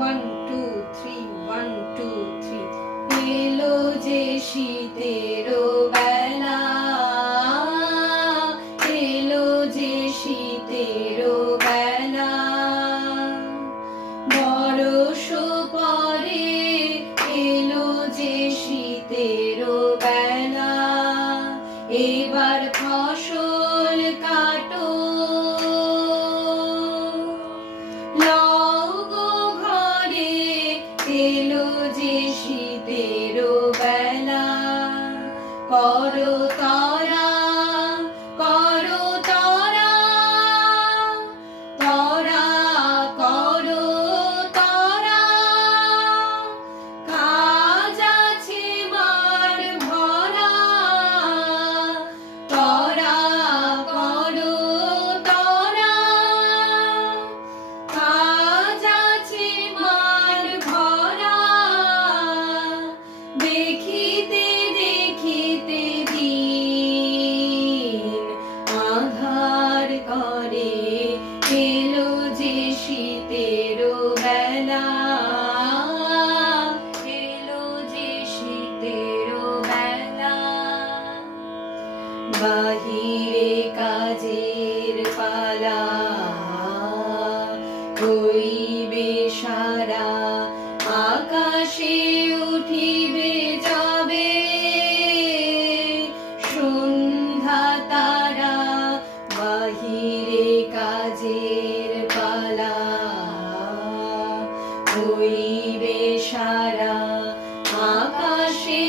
1 2 3 1 2 3 এলো যে শীতেরও বেলা, এলো যে শীতেরও বেলা, বরষ পরে এলো যে শীতেরও বেলা, এবার ফসল কাটো, এলো যে শীতেরও বেলা, করো তরা, করো তরা, তরা করো তরা, কাজ আছে মার ভরা, তরা করো তরা, কাজ আছে মার ভরা, দেখিতে দেখিতে দিন আধার করে, এলো যে শীতেরও বেলা, এলো যে শীতেরও বেলা, বাহিরে কাজের পালা, হইবে সারা, আকাশে উঠিবে যাবে সন্ধ্যা তারা, বাহিরে কাজের পালা, হইবে সারা, আকাশে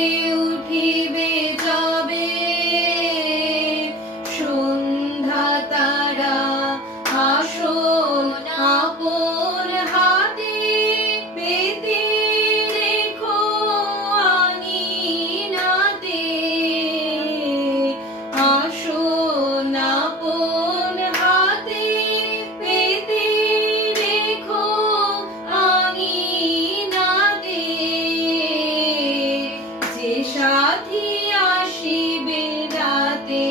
উঠিবে যাবে সন্ধ্যা তারা, আসন আপন হাতে পেতে রেখো আঙিনাতে, আসন আপন হাতে পেতে রেখো আঙিনাতে, যে সাথী আসিবে রাতে,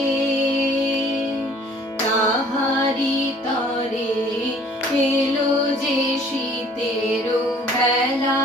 তাহারি তরে এলো যে শীতেরও বেলা।